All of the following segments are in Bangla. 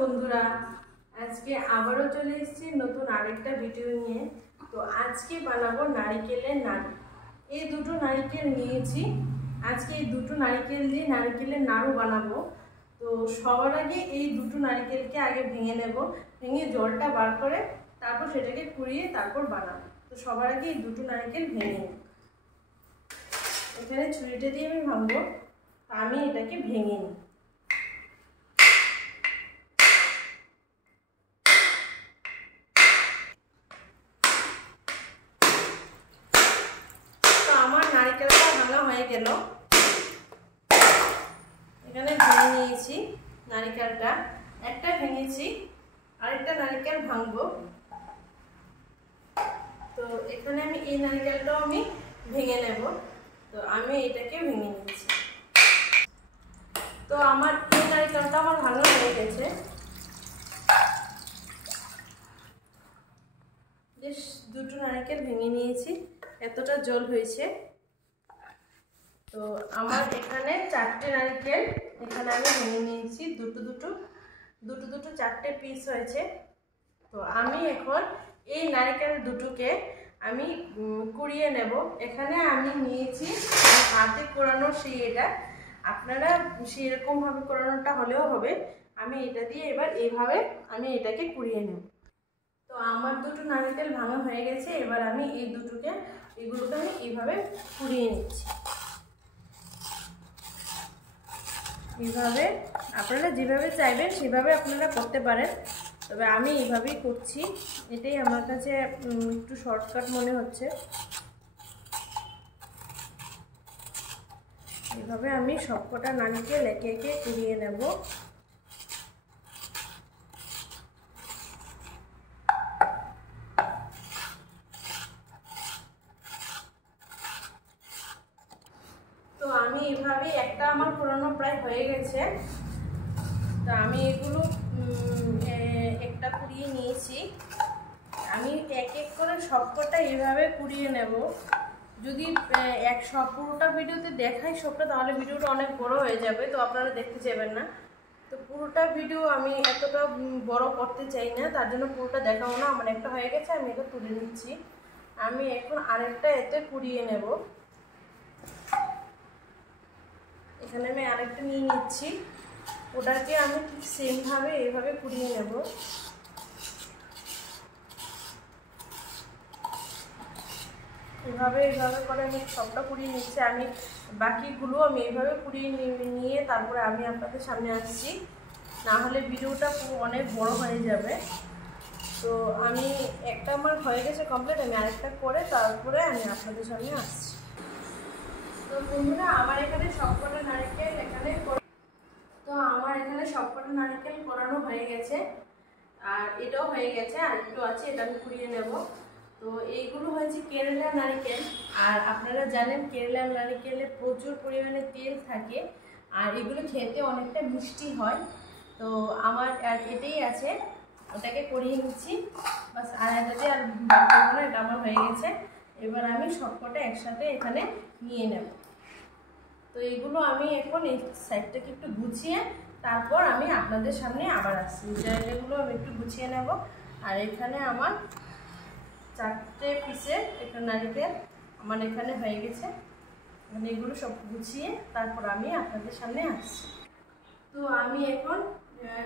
বন্ধুরা, আজকে আবারও চলে এসেছি নতুন আরেকটা ভিডিও নিয়ে। তো আজকে বানাবো নারিকেলের নাড়ু। এই দুটো নারিকেল নিয়েছি, আজকে এই দুটো নারিকেল দিয়ে নারিকেলের নাড়ু বানাবো। তো সবার আগে এই দুটো নারিকেলকে আগে ভেঙে নেব, ভেঙে জলটা বার করে তারপর সেটাকে কুড়িয়ে তারপর বানাবো। তো সবার আগে এই দুটো নারিকেল ভেঙে নেব। এখানে ছুরিটা দিয়ে আমি ভাঙবো, আমি এটাকে ভেঙে নিই। নারিকেলটা ভাঙা হয়ে গেল, এখানে ভেঙে নিয়েছি নারিকেলটা, একটা ভেঙেছি, আরেকটা নারিকেল ভাঙবো। তো এখানে আমি এই নারিকেলটাও আমি ভেঙে নেব। তো আমি এটাকে ভেঙে নিচ্ছি। তো আমার এই নারিকেলটা আমার ভাঙা হয়ে গেছে। বেশ দুটো নারিকেল ভেঙে নিয়েছি, এতটা জল হয়েছে। তো আমার এখানে চারটে নারকেল এখানে আমি ভেঙে নিয়েছি, দুটো চারটে পিস হয়েছে। তো আমি এখন এই নারকেল দুটোকে আমি কুড়িয়ে নেব। এখানে আমি নিয়েছি হাতে কোড়ানো এটা, আপনারা সেরকমভাবে কোড়ানোটা হলেও হবে। আমি এটা দিয়ে এবার এইভাবে আমি এটাকে কুড়িয়ে নেব। তো আমার দুটো নারকেল ভাঙা হয়ে গেছে, এবার আমি এগুলোকে আমি এইভাবে কুড়িয়ে নিচ্ছি। এইভাবে আপনারা যেভাবে চাইবেন সেভাবে আপনারা করতে পারেন, তবে আমি এইভাবেই করছি, এটাই আমার কাছে একটু শর্টকাট মনে হচ্ছে। এইভাবে আমি সবকটা নারকেল একে একে কুড়িয়ে নেব। তো আমি এইভাবে একটা আমার পুরানো প্রায় হয়ে গেছে। তো আমি এগুলো একটা কুড়িয়ে নিয়েছি। আমি এক এক করে সবকটা এইভাবে কুড়িয়ে নেব। যদি পুরোটা ভিডিওতে দেখাই সবটা, তাহলে ভিডিওটা অনেক বড় হয়ে যাবে, তো আপনারা দেখতে চাইবেন না। তো পুরোটা ভিডিও আমি এতটা বড় করতে চাই না, তার জন্য পুরোটা দেখাবো না। আমার একটা হয়ে গেছে, আমি এটা তুলে নিচ্ছি। আমি এখন আরেকটা এতে কুড়িয়ে নেব। এখানে আমি আরেকটা নিয়ে নিচ্ছি, ওটাকে আমি ঠিক সেমভাবে এইভাবে কুড়িয়ে নেব। এইভাবে করে আমি সবটা কুড়িয়ে নিচ্ছি। আমি বাকিগুলো আমি এইভাবে কুড়িয়ে নিয়ে তারপরে আমি আপনাদের সামনে আসছি, না হলে ভিডিওটা অনেক বড় হয়ে যাবে। তো আমি একটা আমার হয়ে গেছে কমপ্লিট, আমি আরেকটা করে তারপরে আমি আপনাদের সামনে আসছি। তো বন্ধুরা, আমার এখানে সবকটা নারকেল সবকটা নারকেল কোড়ানো হয়ে গেছে, আর এটাও হয়ে গেছে, আর একটু আছে, এটা আমি কুড়িয়ে নেব। তো এইগুলো হয়েছে কেরালার নারকেল, আর আপনারা জানেন কেরালার নারকেলে প্রচুর পরিমাণে তেল থাকে, আর এগুলো খেতে অনেকটা মিষ্টি হয়। তো আমার আর এটাই আছে, ওটাকে করিয়ে নিচ্ছি বাস। আর এটাতে আর না, এটা আমার হয়ে গেছে। এবার আমি সবকটা একসাথে এখানে নিয়ে নেব। তো এইগুলো আমি এখন এই সাইডটাকে একটু গুছিয়ে তারপর আমি আপনাদের সামনে আবার আসছি। জায়গাগুলো আমি একটু গুছিয়ে নেব। আর এখানে আমার চারটে পিসের একটা নারকেল আমার এখানে হয়ে গেছে, মানে এগুলো সব গুছিয়ে তারপর আমি আপনাদের সামনে আসছি। তো আমি এখন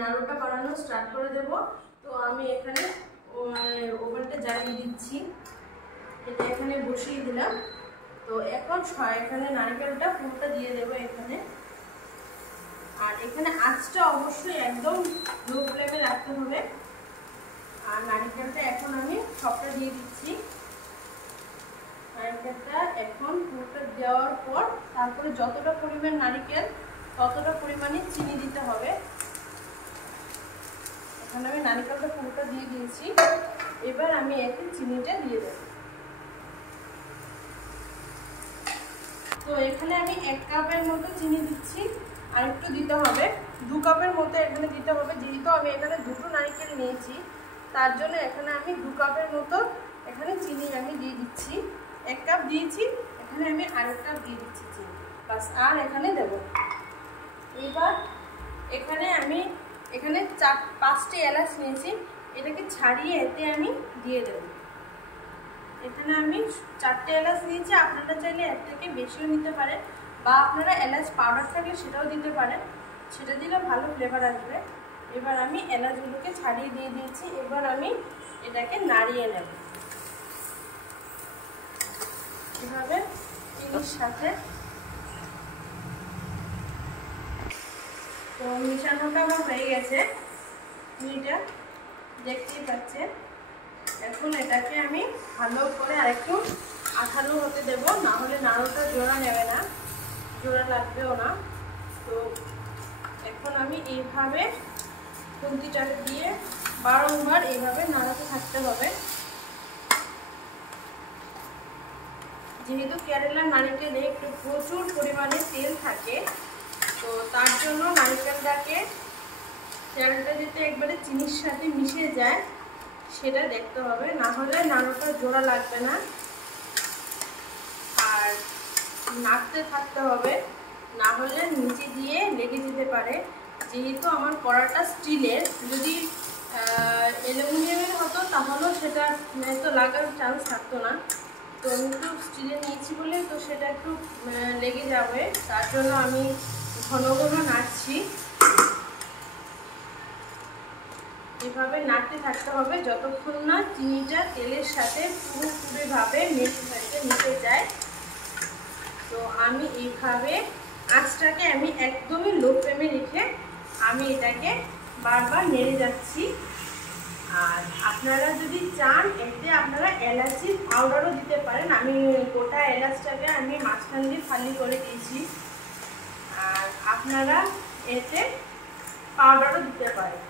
নাড়ুটা বানানো স্টার্ট করে দেব। তো আমি এখানে ওভেনটা জ্বালিয়ে দিচ্ছি, এটা এখানে বসিয়ে দিলাম। তো এখন এখানে নারকেলটা পুরোটা দিয়ে দেবো এখানে। আর এখানে আঁচটা অবশ্যই একদম লো ফ্লেমে রাখতে হবে। আর নারকেলটা এখন আমি সবটা দিয়ে দিচ্ছি। নারকেলটা এখন পুরোটা দেওয়ার পর তারপরে যতটা পরিমাণ নারকেল ততটা পরিমাণে চিনি দিতে হবে। এখন আমি নারকেলটা পুরোটা দিয়ে দিয়েছি, এবার আমি এতে চিনিটা দিয়ে দেব। তো এখানে আমি 1 কাপের মতো চিনি দিচ্ছি, আর একটু দিতে হবে, 2 কাপের মতো এখানে দিতে হবে। যেহেতু আমি এখানে দুটো নারকেল নিয়েছি, তার জন্য এখানে আমি 2 কাপের মতো এখানে চিনি আমি দিয়ে দিচ্ছি। 1 কাপ দিয়েছি, এখানে আমি আরেক কাপ দিয়ে দিচ্ছি চিনি, বাস। আর এখানে দেব। এবার এখানে আমি এখানে 5টে এলাচ নিয়েছি, এটাকে ছাড়িয়ে এতে আমি দিয়ে দেব। এখানে আমি 4টে এলাচ নিয়েছি, আপনারা চাইলে এর থেকে বেশিও নিতে পারেন, বা আপনারা এলাচ পাউডার থাকলে সেটাও দিতে পারেন, সেটা দিলে ভালো ফ্লেভার আসবে। এবার আমি এলাচগুলোকে ছাড়িয়ে দিয়ে দিয়েছি। এবার আমি এটাকে নাড়িয়ে নেব এভাবে চিনির সাথে। তো মিশানোটা আমার হয়ে গেছে, চিনিটা দেখতেই পাচ্ছেন। এখন এটাকে আমি ভালো করে আরেকটু আঠালো হতে দেব, না হলে নাড়ুটা জোড়া নেবে না, জোড়া লাগবেও না। তো এখন আমি এইভাবে খুন্তিটাকে দিয়ে বারংবার এইভাবে নাড়াতে থাকতে হবে। যেহেতু কেরালার নারকেলে একটু প্রচুর পরিমাণে তেল থাকে, তো তার জন্য নারকেলটাকে তেলটা যাতে একবারে চিনির সাথে মিশে যায় সেটা দেখতে হবে, না হলে নাড়ুটা জোড়া লাগবে না। আর নাড়তে থাকতে হবে, না হলে নিচে দিয়ে লেগে যেতে পারে। যেহেতু আমার কড়াটা স্টিলের, যদি অ্যালুমিনিয়ামের হতো তাহলেও সেটা তো লাগার চান্স থাকতো না। তো আমি একটু স্টিলের নিয়েছি বলে তো সেটা একটু লেগে যাবে, তার জন্য আমি ঘন ঘন নাড়ছি। এভাবে নাড়তে থাকতে হবে যতক্ষণ না চিনিটা তেলের সাথে পুরোপুরিভাবে মিশে যায়। তো আমি এইভাবে আঁচটাকে আমি একদমই লো ফ্লেমে রেখে আমি এটাকে বারবার নেড়ে যাচ্ছি। আর আপনারা যদি চান এতে আপনারা এলাচির পাউডারও দিতে পারেন। আমি গোটা এলাচটাকে আমি মাঝখান দিয়ে ফালি করে দিয়েছি, আর আপনারা এতে পাউডারও দিতে পারেন।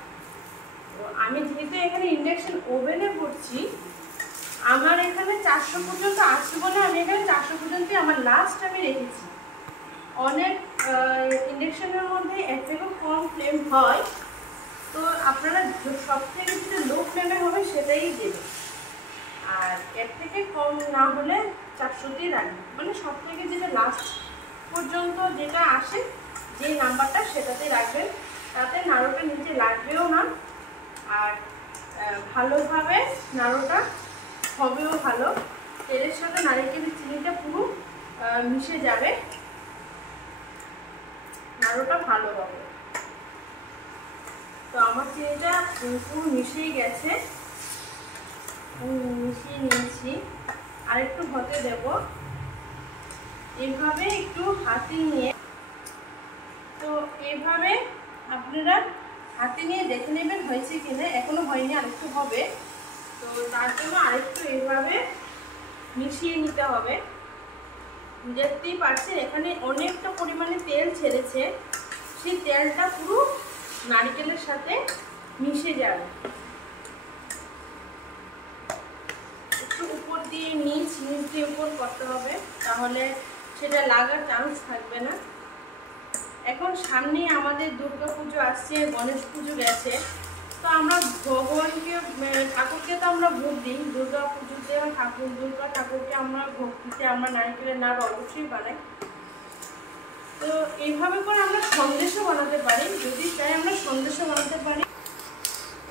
তো আমি যেহেতু এখানে ইন্ডাকশন ওভেনে করছি, আমার এখানে 400 পর্যন্ত আছে বলে আমি এখানে 400 পর্যন্তই আমার লাস্ট আমি রেখেছি। অনেক ইন্ডাকশনের মধ্যে এর থেকেও কম ফ্লেম হয়, তো আপনারা সব থেকে যেটা লো ফ্লেমে হবে সেটাই দেবেন। আর এর থেকে কম না হলে 400তেই রাখবেন, মানে সব থেকে যেটা লাস্ট পর্যন্ত যেটা আসে যে নাম্বারটা সেটাতেই রাখবেন, তাতে নাড়ুটা নিচে লাগবেও না, আর ভালোভাবে নাড়ুটা হবেও ভালো। তেলের সাথে নারকেলের চিনিটা পুরো মিশে যাবে, নাড়ুটা ভালো হবে। তো আমার চিনিটা পুরো মিশিয়ে গেছে, মিশিয়ে নিয়েছি, আর একটু হতে দেব। এইভাবে একটু হাতে নিয়ে, তো এইভাবে আপনারা হাতে নিয়ে দেখে নেবেন হয়েছে কিনা। এখনো হয়নি, আরেকটু হবে, তো তার জন্য আরেকটু এইভাবে মিশিয়ে নিতে হবে। দেখতেই পাচ্ছেন এখানে অনেকটা পরিমাণে তেল ছেড়েছে, সেই তেলটা পুরো নারকেলের সাথে মিশে যাবে। একটু উপর দিয়ে নিচ দিয়ে উপর করতে হবে, তাহলে সেটা লাগার চান্স থাকবে না। এখন সামনেই আমাদের দুর্গা পুজো আসছে, গণেশ পুজো গেছে, তো আমরা ভগবানকে ঠাকুরকে তো আমরা ভোগ দিই। দুর্গা পুজোতে দুর্গা ঠাকুরকে আমরা ভোগ দিতে আমরা নারকেলের নাড়ু অবশ্যই বানাই। তো এইভাবে করে আমরা সন্দেশও বানাতে পারি, যদি চাই আমরা সন্দেশও বানাতে পারি।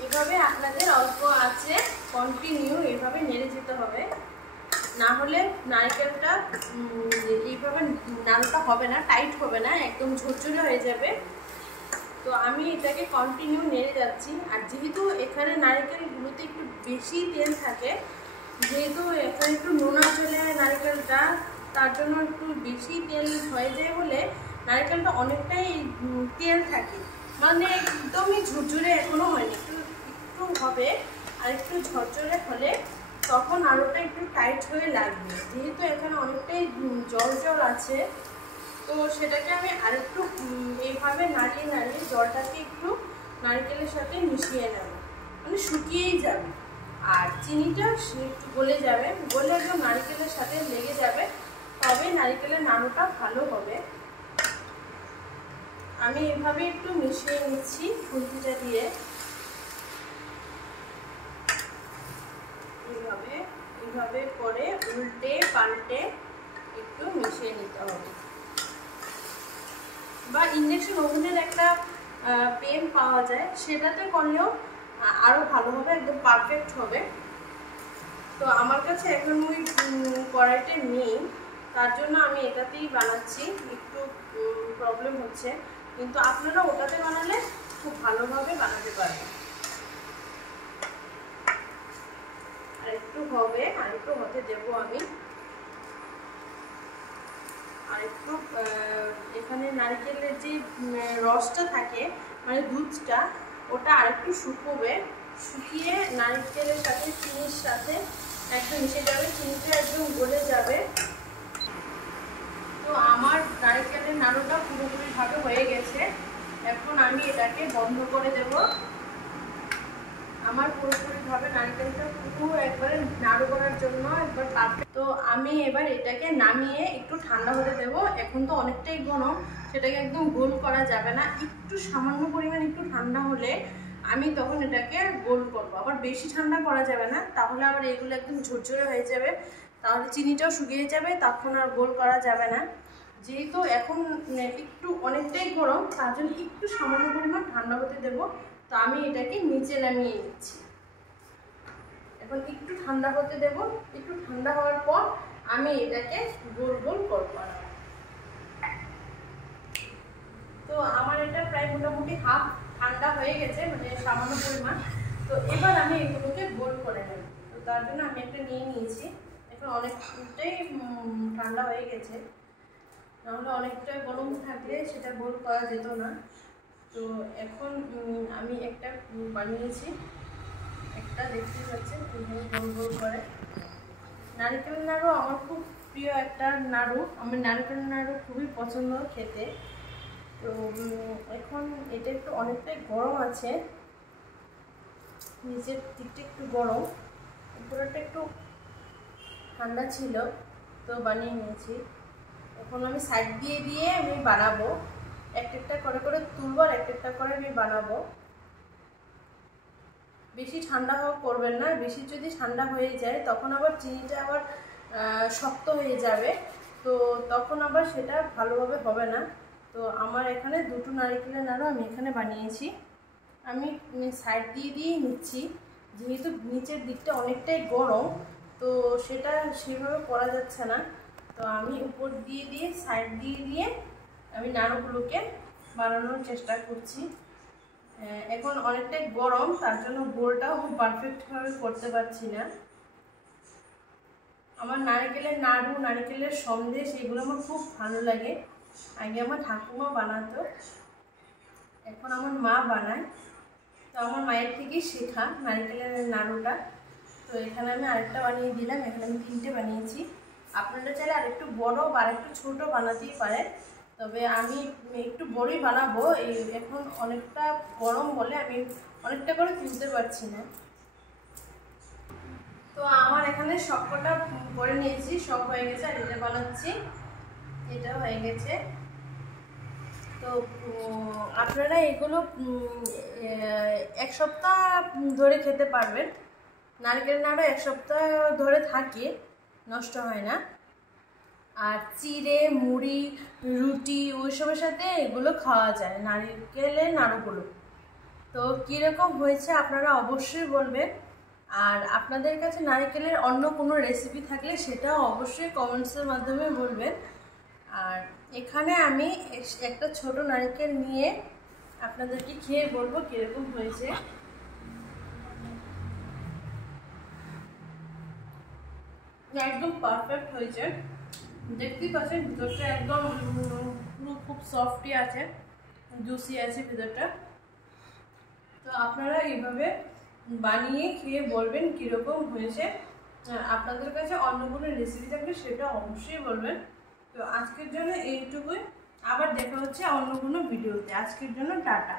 এভাবে আপনাদের অল্প আছে কন্টিনিউ এইভাবে নেড়ে যেতে হবে, না হলে নারকেলটা এইভাবে নাড়ুটা হবে না, টাইট হবে না, একদম ঝরঝরে হয়ে যাবে। তো আমি এটাকে কন্টিনিউ নেড়ে যাচ্ছি। আর যেহেতু এখানে নারকেলগুলোতে একটু বেশি তেল থাকে, যেহেতু এখানে একটু নোনা চলে নারকেলটা, তার জন্য একটু বেশি তেল হয়ে যায় বলে নারকেলটা অনেকটাই তেল থাকে, মানে একদমই ঝুরঝুরে এখনো হয়নি, একটু হবে। আর একটু ঝরঝরে হলে তখন আরোটা একটু টাইট হয়ে লাগবে। যেহেতু এখানে অনেকটাই জল জল আছে, তো সেটাকে আমি আরেকটু এইভাবে নাড়িয়ে নাড়িয়ে জলটাকে একটু নারকেলের সাথে মিশিয়ে নেব, মানে শুকিয়েই যাবে। আর চিনিটা একটু গলে যাবে, গলে একদম নারকেলের সাথে লেগে যাবে, তবে নারকেলের নাড়ুটা ভালো হবে। আমি এভাবে একটু মিশিয়ে নিচ্ছি খুন্তিটা দিয়ে, এইভাবে করে উল্টে পাল্টে একটু মিশিয়ে নিতে হবে। বা ইন্ডাকশন ওভেনের একটা পেন পাওয়া যায়, সেটাতে করলেও আরও ভালো হবে, একদম পারফেক্ট হবে। তো আমার কাছে এখন ওই কড়াইটা নেই, তার জন্য আমি এটাতেই বানাচ্ছি, একটু প্রবলেম হচ্ছে, কিন্তু আপনারা ওটাতে বানালে খুব ভালোভাবে বানাতে পারবেন। আর একটু হবে, আর একটু হতে দেবো আমি। আর একটু এখানে নারকেলের যে রসটা থাকে, মানে দুধটা, ওটা আরেকটু শুকোবে, শুকিয়ে নারকেলের সাথে চিনির সাথে একদম মিশে যাবে, চিনিটা একদম গলে যাবে। তো আমার নারকেলের নাড়ুটা পুরোপুরিভাবে হয়ে গেছে, এখন আমি এটাকে বন্ধ করে দেব। আমার পুরোপুরিভাবে নারকেলটা পুরো একবারে নাড়ু করার জন্য একবার পারফেক্ট। তো আমি এবার এটাকে নামিয়ে একটু ঠান্ডা হতে দেব। এখন তো অনেকটাই গরম, সেটাকে একদম গোল করা যাবে না, একটু সামান্য পরিমাণ একটু ঠান্ডা হলে আমি তখন এটাকে গোল করব। আবার বেশি ঠান্ডা করা যাবে না, তাহলে আবার এগুলো একদম ঝরঝরে হয়ে যাবে, তাহলে চিনিটাও শুকিয়ে যাবে, তখন আর গোল করা যাবে না। যেহেতু এখন একটু অনেকটাই গরম, তার জন্য একটু সামান্য পরিমাণ ঠান্ডা হতে দেব। তো আমি এটাকে নিচে নামিয়ে নিচ্ছি। এখন একটু ঠান্ডা হতে দেব, একটু ঠান্ডা হওয়ার পর আমি এটাকে গোল গোল করব। তো আমার এটা প্রায় মোটামুটি হাফ ঠান্ডা হয়ে গেছে, মানে সামান্য পরিমাণ। তো এবার আমি এগুলোকে গোল করে নেব। তো তার জন্য আমি একটা নিয়ে নিয়েছি, এখন অনেকটাই ঠান্ডা হয়ে গেছে, নাহলে অনেকটা গরম থাকলে সেটা গোল করা যেত না। তো এখন আমি একটা বানিয়েছি, একটা দেখতে পাচ্ছেন গোল গোল করে। নারকেল নাড়ু আমার খুব প্রিয় একটা নাড়ু, আমার নারকেল নাড়ু খুবই পছন্দ খেতে। তো এখন এটা একটু অনেকটাই গরম আছে, নিচের দিকটা একটু গরম, উপরেরটা একটু ঠান্ডা ছিল, তো বানিয়ে নিয়েছি। এখন আমি সাইড দিয়ে দিয়ে আমি বানাবো, একটা করে করে তুলবো আর একটা করে আমি বানাবো। বেশি ঠান্ডা হওয়া করবেন না, বেশি যদি ঠান্ডা হয়ে যায় তখন আবার চিনিটা আবার শক্ত হয়ে যাবে, তো তখন আবার সেটা ভালোভাবে হবে না। তো আমার এখানে দুটো নারকেলের নাড়ু আমি এখানে বানিয়েছি, আমি সাইড দিয়ে দিয়ে নিচ্ছি, যেহেতু নিচের দিকটা অনেকটাই গরম, তো সেটা সেভাবে করা যাচ্ছে না। তো আমি উপর দিয়ে দিয়ে সাইড দিয়ে দিয়ে আমি নাড়ুগুলোকে বানানোর চেষ্টা করছি। এখন অনেকটাই গরম, তার জন্য গোলটাও পারফেক্টভাবে করতে পারছি না। আমার নারকেলের নাড়ু, নারকেলের সন্দেশ এগুলো আমার খুব ভালো লাগে। আগে আমার ঠাকুমা বানাতো, এখন আমার মা বানায়। তো আমার মায়ের থেকেই শেখা নারকেলের নাড়ুটা। তো এখানে আমি আরেকটা বানিয়ে দিলাম, এখানে আমি 3টে বানিয়েছি। আপনারা চাইলে আরেকটু বড় বা আরেকটু ছোটো বানাতেই পারেন, তবে আমি একটু বড়ই বানাবো। এখন অনেকটা গরম বলে আমি অনেকটা করে তুলতে পারছি না। তো আমার এখানে সবকটা করে নিয়েছি, সব হয়ে গেছে। আর এটা বানাচ্ছি, এটা হয়ে গেছে। তো আপনারা এগুলো 1 সপ্তাহ ধরে খেতে পারবেন। নারকেল নাড়ু 1 সপ্তাহ ধরে থাকে, নষ্ট হয় না। আর চিড়ে, মুড়ি, রুটি ওইসবের সাথে এগুলো খাওয়া যায়, নারকেলের নাড়ুগুলো। তো কীরকম হয়েছে আপনারা অবশ্যই বলবেন। আর আপনাদের কাছে নারকেলের অন্য কোনো রেসিপি থাকলে সেটাও অবশ্যই কমেন্টসের মাধ্যমে বলবেন। আর এখানে আমি একটা ছোট নারকেল নিয়ে আপনাদেরকে খেয়ে বলবো কীরকম হয়েছে। একদম পারফেক্ট হয়েছে, দেখতেই পাচ্ছেন ভিতরটা একদম পুরো খুব সফটই আছে, জুসি আছে ভিতরটা। তো আপনারা এইভাবে বানিয়ে খেয়ে বলবেন কীরকম হয়েছে। আপনাদের কাছে অন্য কোনো রেসিপি থাকলে সেটা অবশ্যই বলবেন। তো আজকের জন্য এইটুকুই, আবার দেখা হচ্ছে অন্য কোনো ভিডিওতে। আজকের জন্য টাটা।